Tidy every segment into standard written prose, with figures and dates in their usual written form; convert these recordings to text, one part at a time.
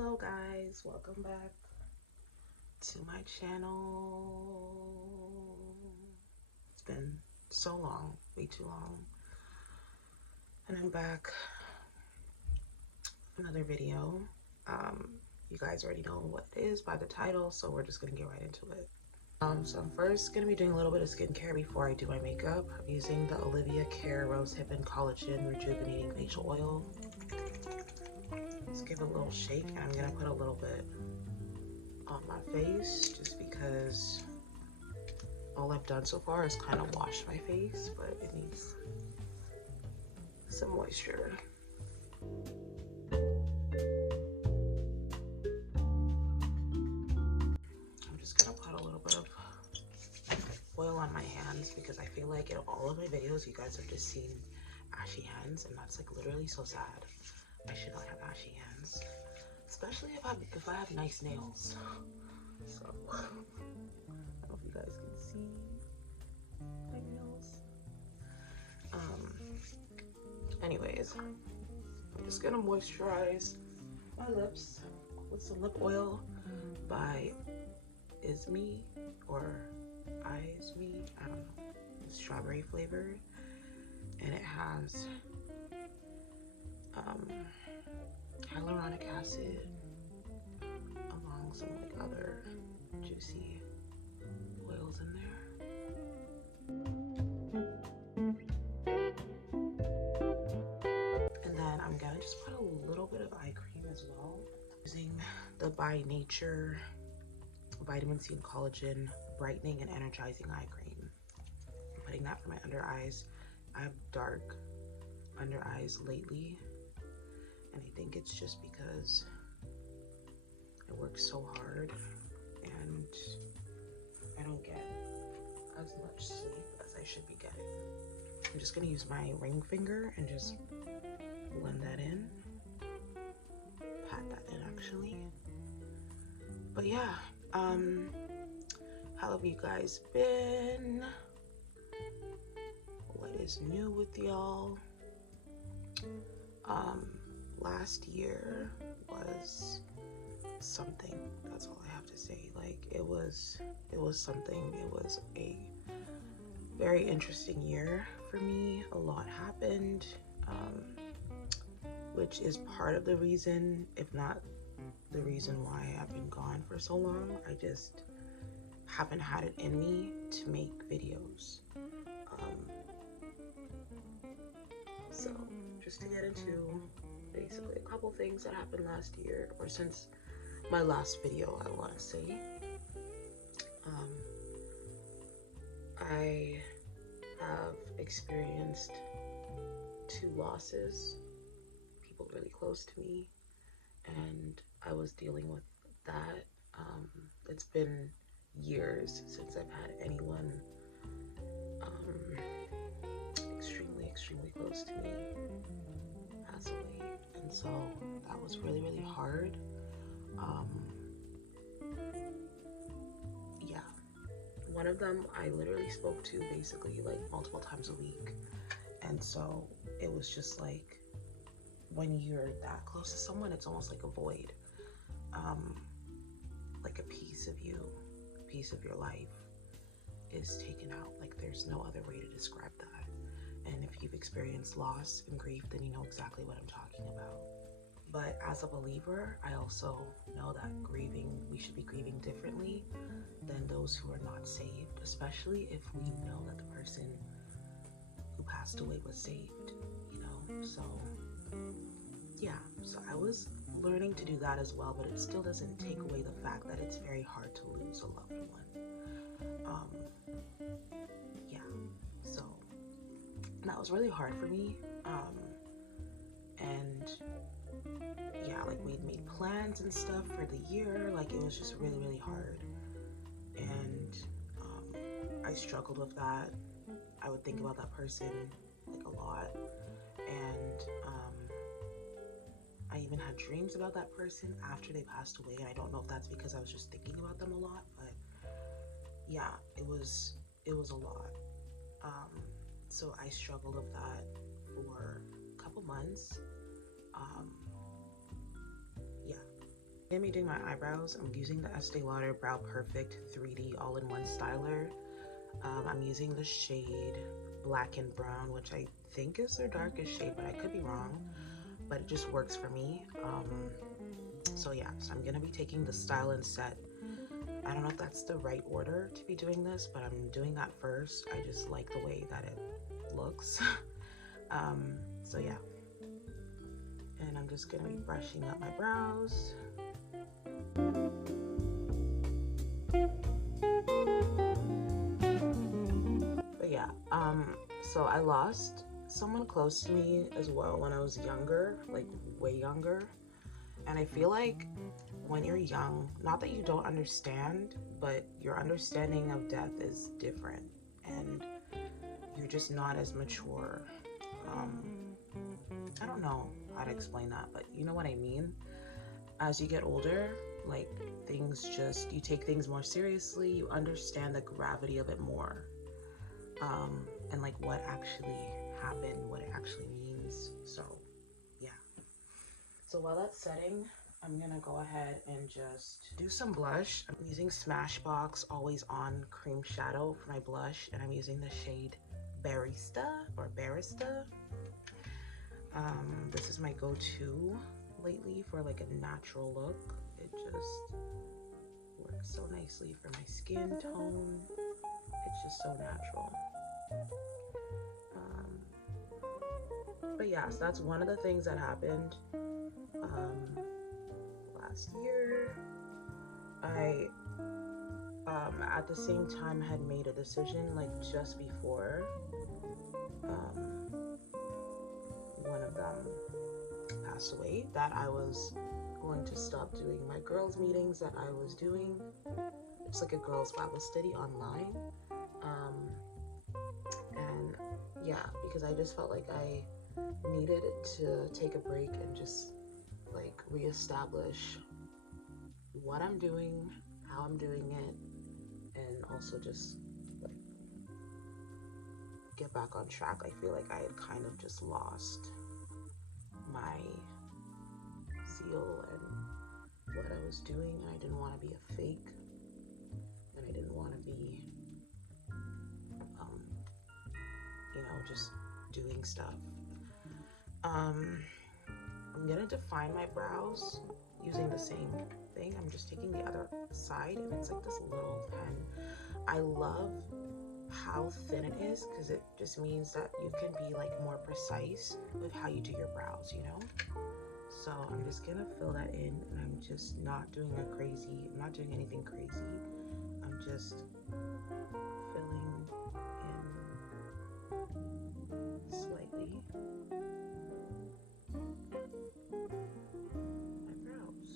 Hello guys, welcome back to my channel. It's been so long, way too long, and I'm back with another video. You guys already know what it is by the title, so we're just gonna get right into it. So I'm first gonna be doing a little bit of skincare before I do my makeup. I'm using the Olivia rosehip and collagen rejuvenating facial oil. Let's give it a little shake, and I'm gonna put a little bit on my face just because all I've done so far is kind of wash my face, but it needs some moisture. I'm just gonna put a little bit of oil on my hands because I feel like in all of my videos you guys have just seen ashy hands, and that's like literally so sad. I should not have ashy hands, especially if I have nice nails. So I don't know if you guys can see my nails. Anyways, I'm just gonna moisturize my lips with some lip oil by IZME or IZME. I don't know. It's strawberry flavored, and it has hyaluronic acid along some like other juicy oils in there. And then I'm gonna just put a little bit of eye cream as well, using the By Nature vitamin C and collagen brightening and energizing eye cream. I'm putting that for my under eyes. I have dark under eyes lately, and I think it's just because I work so hard and I don't get as much sleep as I should be getting. I'm just gonna use my ring finger and just blend that in, pat that in actually. But yeah, how have you guys been? What is new with y'all? Last year was something. That's all I have to say. Like it was something. It was a very interesting year for me. A lot happened, which is part of the reason, if not the reason why I've been gone for so long. I just haven't had it in me to make videos. So just to get into basically a couple things that happened last year, or since my last video, I want to say. I have experienced 2 losses, people really close to me, and I was dealing with that. It's been years since I've had anyone extremely close to me pass away, and so that was really hard. Yeah, one of them I literally spoke to basically like multiple times a week, and so it was just like when you're that close to someone, it's almost like a void, like a piece of you, a piece of your life is taken out. Like there's no other way to describe that. And if you've experienced loss and grief, then you know exactly what I'm talking about. But as a believer, I also know that we should be grieving differently than those who are not saved, especially if we know that the person who passed away was saved, you know? So yeah, so I was learning to do that as well, but it still doesn't take away the fact that it's very hard to lose a loved one. Yeah, so that was really hard for me. And yeah, like we'd made plans and stuff for the year, like it was just really hard. And I struggled with that. I would think about that person like a lot, and I even had dreams about that person after they passed away, and I don't know if that's because I was just thinking about them a lot, but yeah, it was a lot. So I struggled with that for a couple months. Yeah, I'm gonna be doing my eyebrows. I'm using the Estee Lauder Brow Perfect 3D all-in-one styler. I'm using the shade Blackened Brown, which I think is their darkest shade, but I could be wrong. But it just works for me. So yeah, so I'm gonna be taking the Style and Set. I don't know if that's the right order to be doing this, but I'm doing that first. I just like the way that it looks. So yeah. And I'm just gonna be brushing up my brows. But yeah, so I lost someone close to me as well when I was younger, like way younger. And I feel like when you're young, not that you don't understand, but your understanding of death is different and you're just not as mature. I don't know how to explain that, but you know what I mean? As you get older, like things just, you take things more seriously, you understand the gravity of it more. And like what actually happened, what it actually means. So yeah. So while that's setting, I'm gonna go ahead and just do some blush. I'm using Smashbox Always On Cream Shadow for my blush, and I'm using the shade Barista or Barista. This is my go-to lately for like a natural look. It just works so nicely for my skin tone. It's just so natural. But yeah, so that's one of the things that happened last year. I at the same time had made a decision like just before one of them passed away that I was going to stop doing my girls meetings that I was doing. It's like a girls Bible study online. And yeah, because I just felt like I needed to take a break and just like reestablish what I'm doing, how I'm doing it, and also just like get back on track. I feel like I had kind of just lost my zeal and what I was doing, and I didn't want to be a fake, and I didn't want to be you know, just doing stuff. I'm gonna define my brows using the same thing. I'm just taking the other side, and it's like this little pen. I love how thin it is because it just means that you can be like more precise with how you do your brows, you know? So I'm just gonna fill that in, and I'm just not doing I'm not doing anything crazy. I'm just filling in slightly my brows.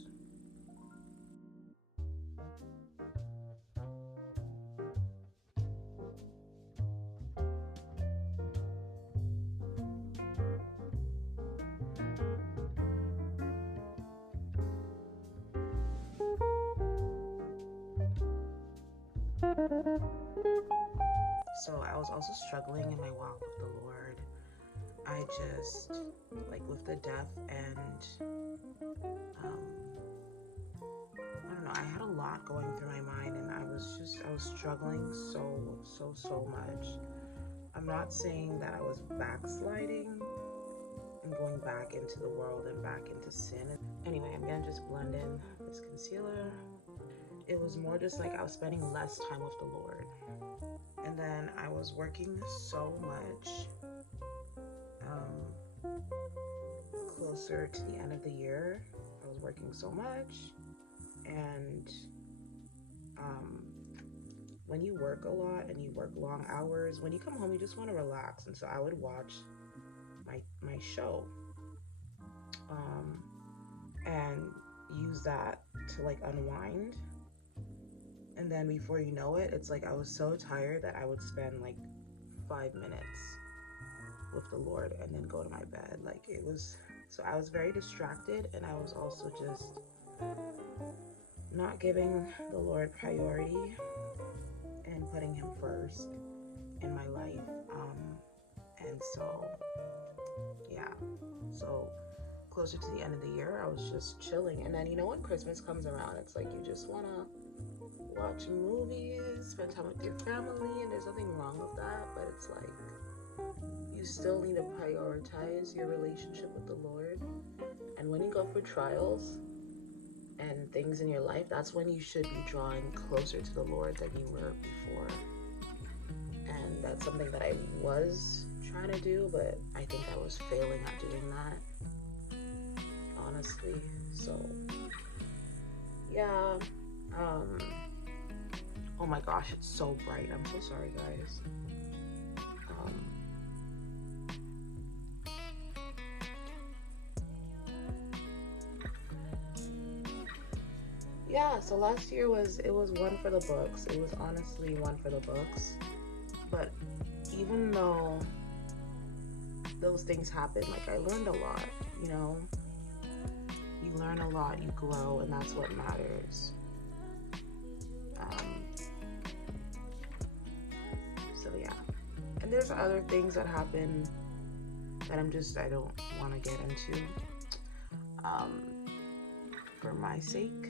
So I was also struggling in my walk with the Lord. I just, like with the death and, I don't know, I had a lot going through my mind, and I was struggling so much. I'm not saying that I was backsliding and going back into the world and back into sin. Anyway, I'm gonna just blend in this concealer. It was more just like I was spending less time with the Lord. And then I was working so much closer to the end of the year. I was working so much, and when you work a lot and you work long hours, when you come home you just want to relax. And so I would watch my show and use that to like unwind. And then before you know it, it's like I was so tired that I would spend like 5 minutes with the Lord and then go to my bed. Like it was, so I was very distracted, and I was also just not giving the Lord priority and putting him first in my life. And so, yeah. So closer to the end of the year, I was just chilling. And then, you know, when Christmas comes around, it's like you just want to watch movies, spend time with your family, and there's nothing wrong with that, but it's like you still need to prioritize your relationship with the Lord. And when you go for trials and things in your life, that's when you should be drawing closer to the Lord than you were before. And that's something that I was trying to do, but I think I was failing at doing that, honestly. So yeah, oh my gosh, it's so bright. I'm so sorry, guys. Yeah, so last year was one for the books. It was honestly one for the books. But even though those things happen, like, I learned a lot, you know? You learn a lot, you grow, and that's what matters. So yeah. And there's other things that happen that I don't want to get into for my sake.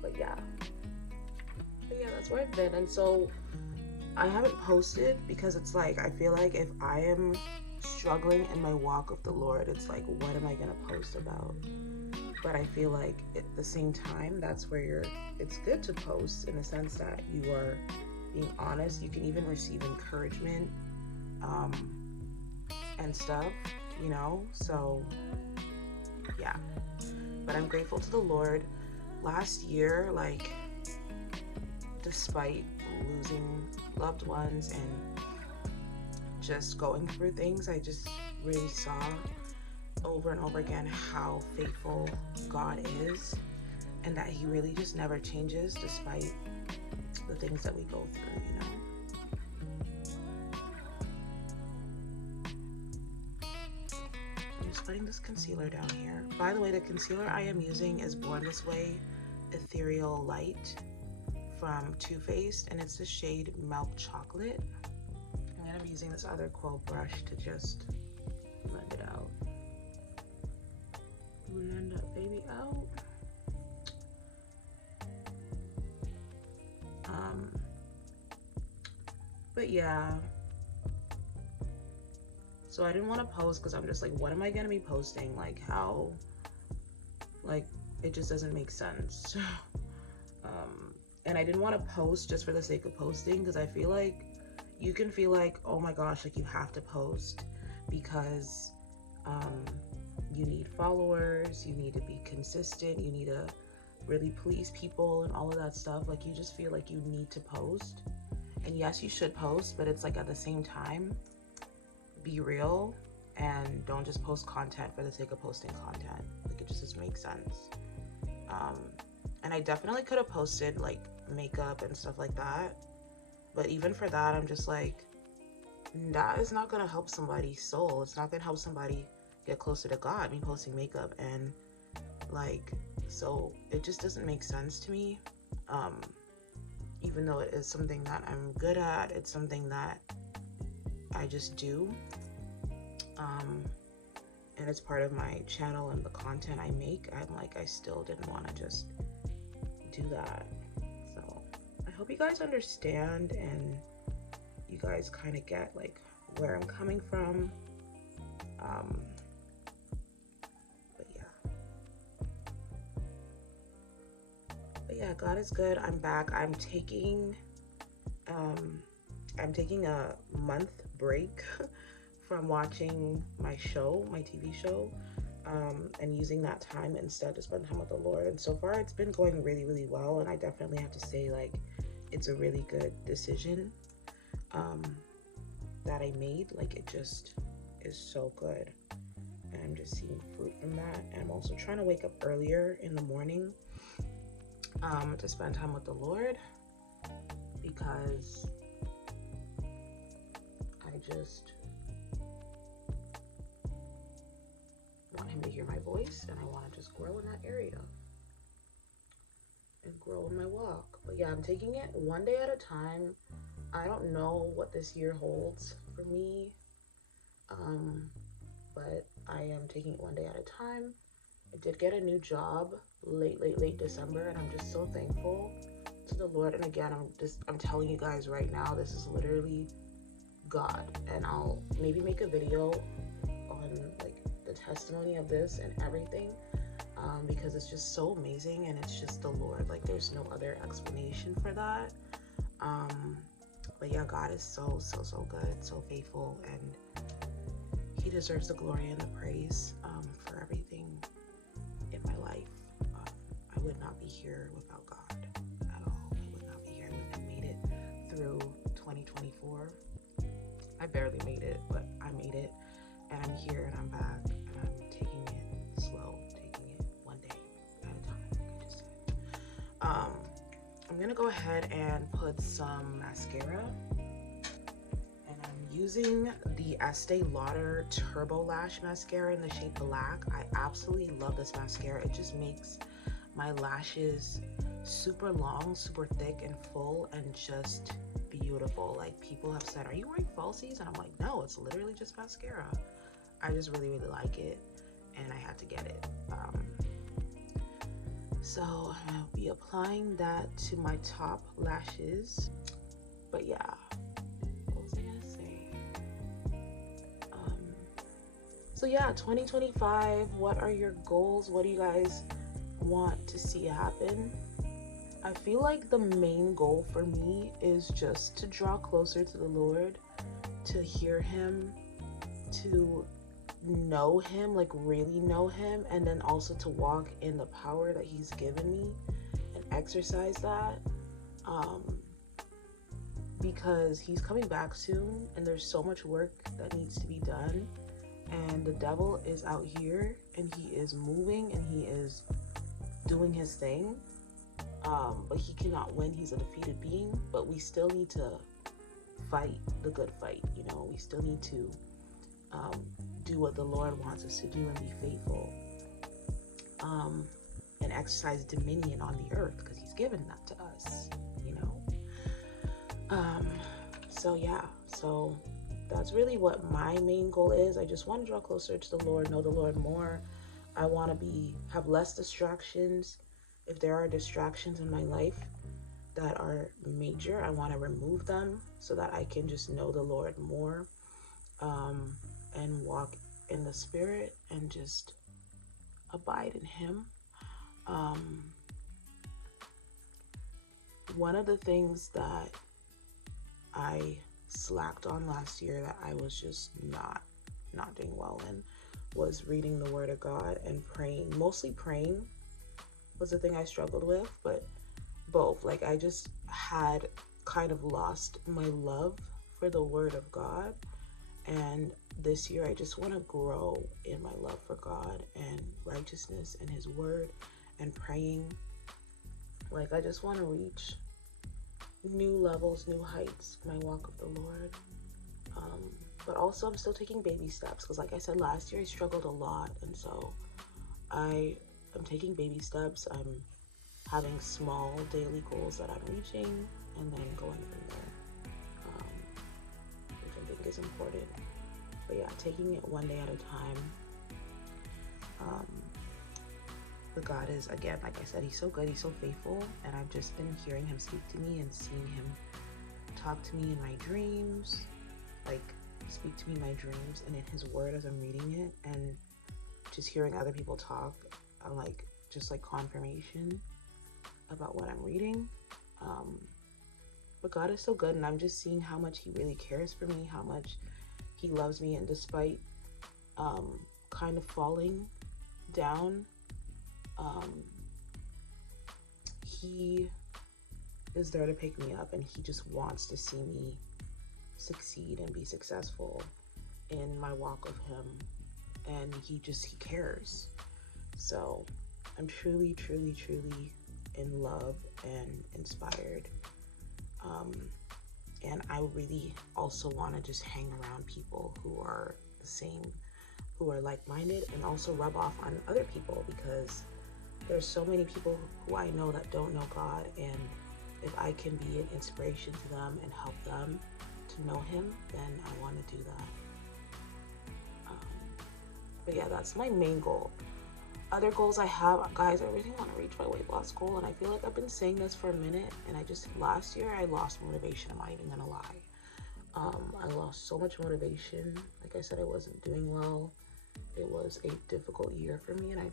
But yeah, that's where I've been. And so I haven't posted because it's like, I feel like if I am struggling in my walk with the Lord, it's like, what am I gonna post about? But I feel like at the same time, that's where it's good to post, in the sense that you are being honest. You can even receive encouragement and stuff, you know? So yeah, but I'm grateful to the Lord. Last year, like, despite losing loved ones and just going through things, I just really saw over and over again how faithful God is, and that he really just never changes despite the things that we go through, you know? I'm just putting this concealer down here. By the way, the concealer I am using is Born This Way Ethereal Light from Too Faced, and it's the shade Milk Chocolate. I'm gonna be using this other quill brush to just blend it out. Blend that baby out. But yeah, so I didn't want to post because I'm just like, what am I gonna be posting? Like, how, like, it just doesn't make sense. And I didn't want to post just for the sake of posting, because I feel like you can feel like, oh my gosh, like, you have to post because you need followers, you need to be consistent, you need to really please people and all of that stuff. Like, you just feel like you need to post. And yes, you should post, but it's like, at the same time, be real and don't just post content for the sake of posting content. Like, it just doesn't make sense. And I definitely could have posted like makeup and stuff like that, but even for that, I'm just like, that is not gonna help somebody's soul. It's not gonna help somebody get closer to God, me posting makeup. And like, so it just doesn't make sense to me. Even though it is something that I'm good at, it's something that I just do, and it's part of my channel and the content I make. I'm like, I still didn't want to just do that. So I hope you guys understand and you guys kind of get like where I'm coming from. But yeah, God is good. I'm back. I'm taking a month break from watching my TV show, and using that time instead to spend time with the Lord. And so far, it's been going really, really well. And I definitely have to say, like, it's a really good decision that I made. Like, it just is so good. And I'm just seeing fruit from that. And I'm also trying to wake up earlier in the morning to spend time with the Lord, because I just want him to hear my voice, and I want to just grow in that area and grow in my walk. But yeah, I'm taking it one day at a time. I don't know what this year holds for me, but I am taking it one day at a time. I did get a new job late December, and I'm just so thankful to the Lord. And again, I'm telling you guys right now, this is literally God, and I'll maybe make a video on like the testimony of this and everything, because it's just so amazing, and it's just the Lord. Like, there's no other explanation for that. But yeah, God is so good, so faithful, and he deserves the glory and the praise for everything in my life. I would not be here without God at all. I would not be here. I wouldn't have made it through 2024. I barely made it, but I made it, and I'm here, and I'm back, and I'm taking it slow, taking it one day at a time, like I just said. I'm gonna go ahead and put some mascara, and I'm using the Estée Lauder Turbo Lash Mascara in the shade Black. I absolutely love this mascara. It just makes my lashes super long, super thick and full, and just beautiful. Like, people have said, are you wearing falsies? And I'm like, no, it's literally just mascara. I just really like it, and I had to get it. So I'm gonna be applying that to my top lashes. But yeah, what was I gonna say? So yeah, 2025, what are your goals? What do you guys want to see happen? I feel like the main goal for me is just to draw closer to the Lord, to hear him, to know him, like really know him, and then also to walk in the power that he's given me and exercise that, because he's coming back soon, and there's so much work that needs to be done, and the devil is out here, and he is moving, and he is doing his thing. But he cannot win. He's a defeated being, but we still need to fight the good fight. You know, we still need to do what the Lord wants us to do and be faithful, and exercise dominion on the earth, because he's given that to us, you know. So yeah, so that's really what my main goal is. I just want to draw closer to the Lord, know the Lord more. I want to have less distractions. If there are distractions in my life that are major, I want to remove them so that I can just know the Lord more, and walk in the Spirit and just abide in him. One of the things that I slacked on last year, that I was just not doing well in, was reading the Word of God and praying. Mostly praying was the thing I struggled with, but both. Like, I just had kind of lost my love for the Word of God, and this year I just want to grow in my love for God and righteousness and his word and praying. Like, I just want to reach new levels, new heights, my walk with the Lord. But also I'm still taking baby steps, because like I said, last year I struggled a lot, and so I'm taking baby steps. I'm having small daily goals that I'm reaching, and then going from there, which I think is important. But yeah, taking it one day at a time. But God is, again, like I said, he's so good, he's so faithful, and I've just been hearing him speak to me and seeing him talk to me in my dreams, like speak to me in my dreams and in his word as I'm reading it, and just hearing other people talk, I'm like, just like confirmation about what I'm reading. But God is so good, and I'm just seeing how much he really cares for me, how much he loves me, and despite kind of falling down, he is there to pick me up, and he just wants to see me succeed and be successful in my walk with him, and he cares. So I'm truly in love and inspired, and I really also want to just hang around people who are the same, who are like-minded, and also rub off on other people, because there's so many people who I know that don't know God, and if I can be an inspiration to them and help them to know him, then I want to do that. But yeah, that's my main goal. Other goals I have, guys, I really want to reach my weight loss goal, and I feel like I've been saying this for a minute, and last year I lost motivation. I'm not even gonna lie. I lost so much motivation. Like I said, I wasn't doing well. It was a difficult year for me, and I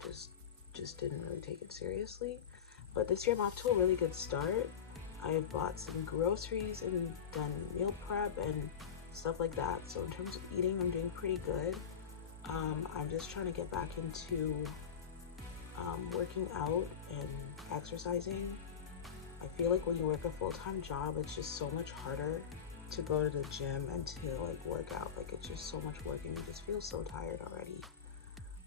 just didn't really take it seriously. But this year I'm off to a really good start. I have bought some groceries and done meal prep and stuff like that. So in terms of eating, I'm doing pretty good. I'm just trying to get back into working out and exercising. I feel like when you work a full-time job, it's just so much harder to go to the gym and to like work out. Like, it's just so much work and you just feel so tired already.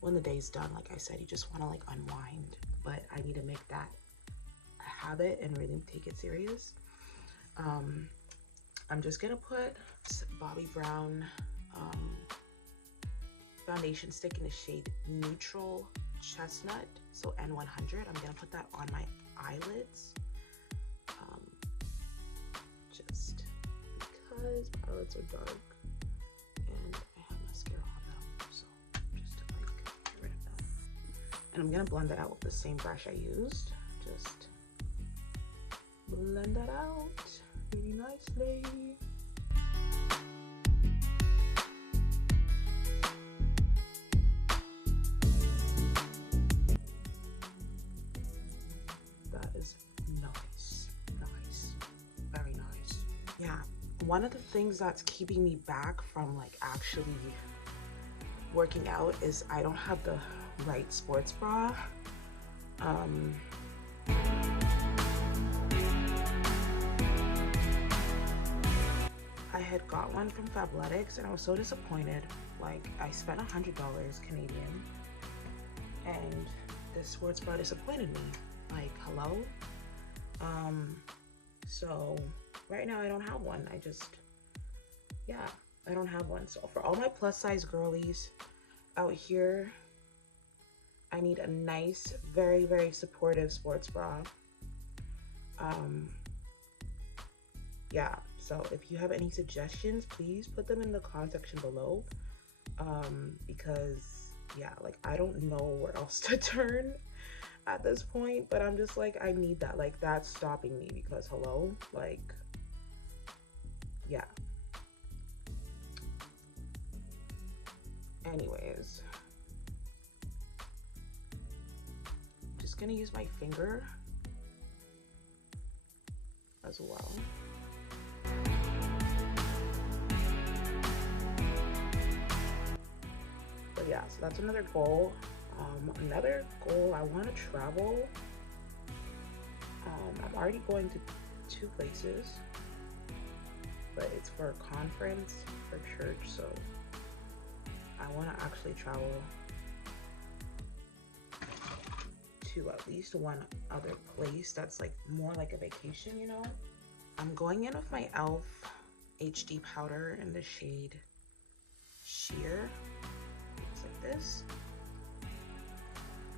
When the day's done, like I said, you just want to like unwind. But I need to make that a habit and really take it serious. I'm just gonna put Bobbi Brown foundation stick in the shade Neutral Chestnut, so N100. I'm gonna put that on my eyelids, just because my eyelids are dark and I have mascara on them, so just to like get rid of them. And I'm gonna blend that out with the same brush I used. Just blend that out really nicely. One of the things that's keeping me back from like actually working out is I don't have the right sports bra. I had got one from Fabletics and I was so disappointed. Like, I spent $100 Canadian and this sports bra disappointed me. Like, hello? So right now I don't have one. I don't have one. So for all my plus size girlies out here, I need a nice, very, very supportive sports bra. Yeah, so if you have any suggestions, please put them in the comment section below. Because yeah, like I don't know where else to turn at this point, but I'm just like, I need that. Like, that's stopping me because hello, like, yeah. Anyways, just gonna use my finger as well. But yeah, so that's another goal. Another goal, I want to travel. I'm already going to 2 places, but it's for a conference for church, so I want to actually travel to at least one other place that's like more like a vacation, you know? I'm going in with my e.l.f. HD powder in the shade Sheer. It's like this.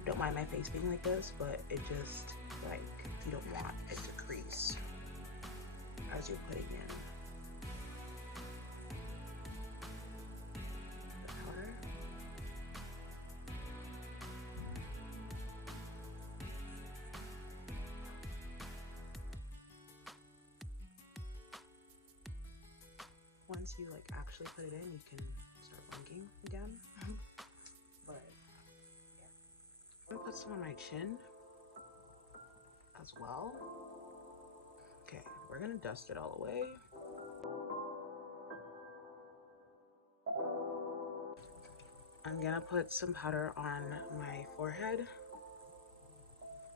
Don't mind my face being like this, but it just, like, you don't want it to crease as you're putting in the powder. Once you like actually put it in, you can start blinking again. But I'm gonna put some on my chin as well. Okay, we're gonna dust it all away. I'm gonna put some powder on my forehead.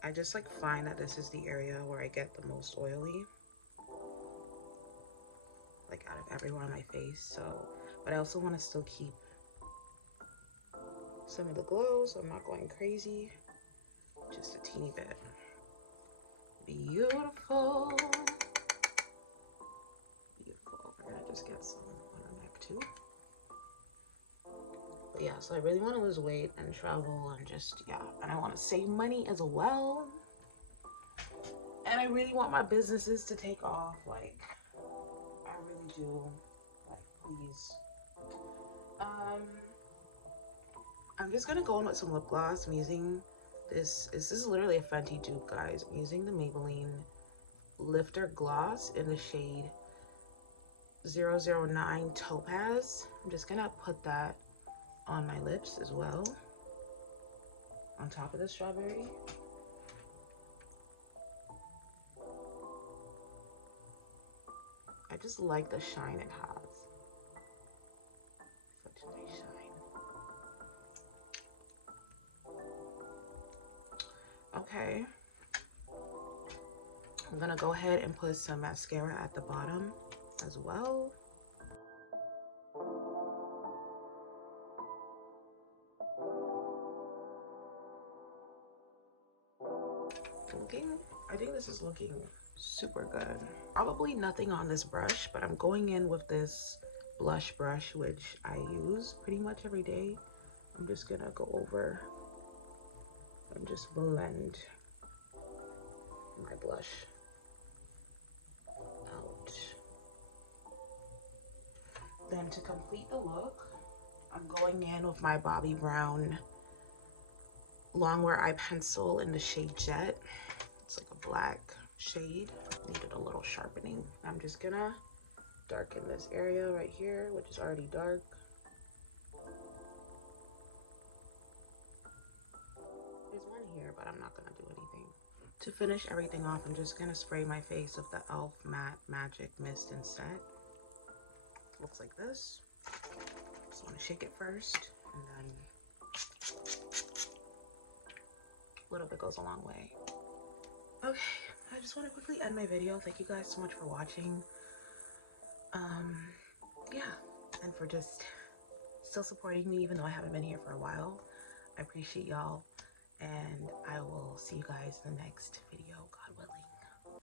I just like find that this is the area where I get the most oily, like out of everywhere on my face. So, but I also want to still keep some of the glow, so I'm not going crazy. Just a teeny bit. Beautiful. Beautiful. We're gonna just get some on our neck too. But yeah, so I really want to lose weight and travel and just, yeah. And I want to save money as well. And I really want my businesses to take off. Like, I really do. Like, please. I'm just gonna go in with some lip gloss. I'm using this is literally a Fenty dupe, guys. I'm using the Maybelline Lifter Gloss in the shade 009 Topaz. I'm just gonna put that on my lips as well, on top of the strawberry. I just like the shine it has. Such a nice shine. Okay. I'm gonna go ahead and put some mascara at the bottom as well. I think this is looking super good. Probably nothing on this brush, but I'm going in with this blush brush, which I use pretty much every day. I'm just gonna go over and just blend my blush out. Then to complete the look, I'm going in with my Bobbi Brown longwear eye pencil in the shade Jet. It's like a black shade. Needed a little sharpening. I'm just gonna darken this area right here, which is already dark. There's one here, but I'm not gonna do anything. To finish everything off, I'm just gonna spray my face with the e.l.f. Matte Magic Mist and Set. Looks like this. Just wanna shake it first, and then a little bit goes a long way. Okay, I just want to quickly end my video. Thank you guys so much for watching. Yeah, and for just still supporting me even though I haven't been here for a while. I appreciate y'all, and I will see you guys in the next video. God